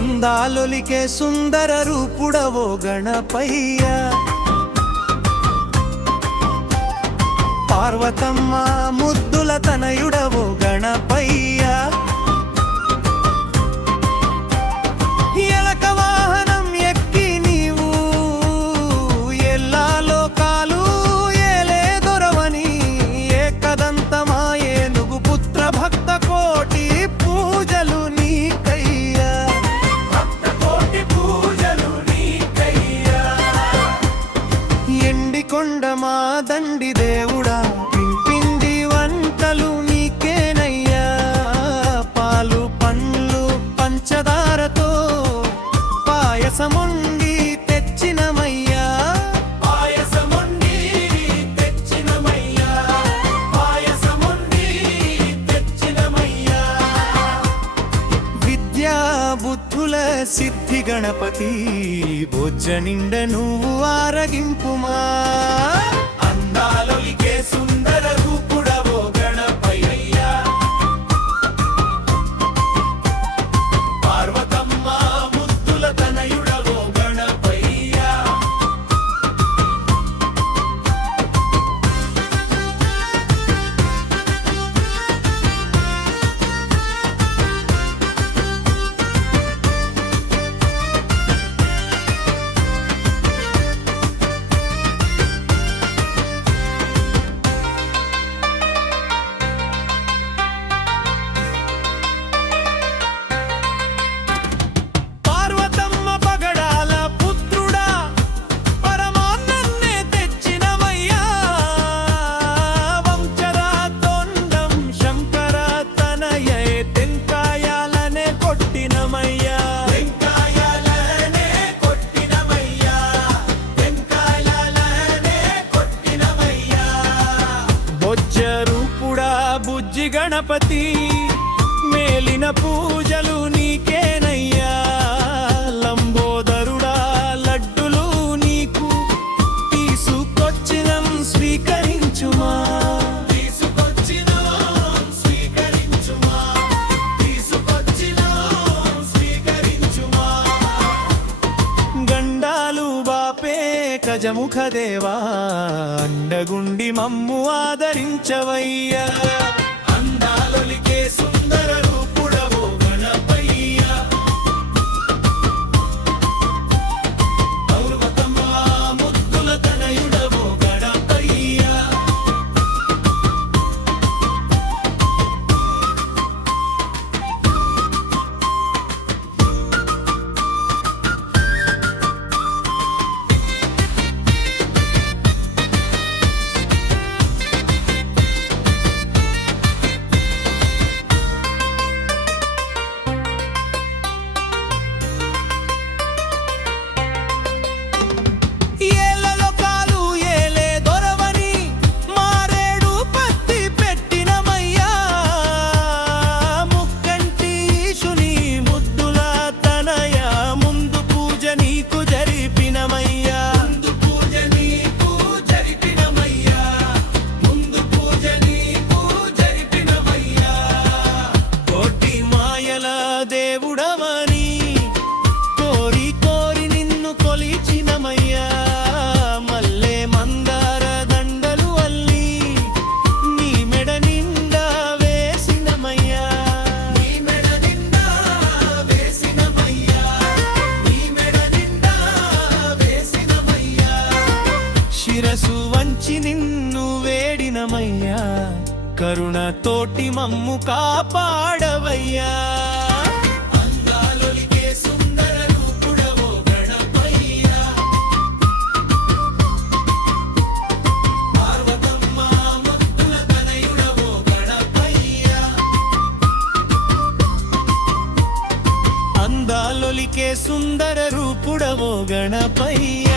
అందాలొలికే సుందర రూపుడవో గణపయ్య పార్వతమ్మ ముద్దుల తనయుడవో గణపయ్య ఎలక వాహనం ఎక్కి నీవు ఎల్లా లోకాలు ఏలే దొరవని ఏకదంతమా ఏనుగు పుత్ర భక్త కోటి పూజలు నీకయ్యా భక్త కోటి పూజలు నీకయ్యా ఎండికొండ మా దండి దేవుడా పిండి వంటలు నీకేనయ్యా పాలు పండ్లు పంచదారతో పాయసముండి తెచ్చినమయ్యా పాయసముండి తెచ్చినమయ్యా పాయసముండి తెచ్చినమయ్యా విద్యా బుద్ధుల సిద్ధి గణపతి బొజ్జ నిండ నువ్వు ఆరగింపుమా అందాలొలికే సుందర రూపుడవో గణపయ్య పార్వతమ్మ ముద్దుల తనయుడవో గణపయ్య పార్వతమ్మ పగడాల పుత్రుడా పరమాన్నన్నే తెచ్చినమయ్యా వంచరా తొండం శంకర తనయే తెంకాయాలనే కొట్టినమయ్యా తెంకాయాలనే కొట్టినమయ్యా తెంకాయాలనే కొట్టినమయ్యా బొజ్జ రూపుడా బుజ్జి గణపతి మేలిన పూజలు నీకేనయ్యా లంబోదరుడా లడ్డులు నీకు తీసుకొచ్చినం స్వీకరించుమా తీసుకొచ్చినం స్వీకరించుమా తీసుకొచ్చినం స్వీకరించుమా గండాలు బాపే గజముఖ దేవా అండగుండి మమ్ము ఆదరించవయ్యా అందాలొలికే సుందర రూపుడవో గణపయ్య పార్వతమ్మ ముద్దుల తనయుడవో గణపయ్య ఏలలో కాలు ఏలే దొరవని మారేడు పత్తి పెట్టినమయ్యా ముక్కంటి ఈశుని ముద్దుల తనయ ముందు పూజ నీకు జరిపినమయ్యా ముందు పూజ నీకు జరిపినమయ్యా ముందు పూజ నీకు జరిపినమయ్యా కోటి మాయల దేవుడవని కోరి కోరి నిన్ను కొలిచినమయ్యా మల్లె మందార దండలు అల్లి నీ మెడ నిండా వేసినమయ్యా నీ మెడ నిండా వేసినమయ్యా నీ మెడ నిండా వేసినమయ్యా శిరసు వంచి నిన్ను వేడినమయ్యా కరుణతోటి మమ్ము కాపాడవయ్యా అందాలొలికే సుందర రూపుడవో గణపయ్య పార్వతమ్మ ముద్దుల తనయుడవో గణపయ్య అందాలొలికే సుందర రూపుడవో గణపయ్య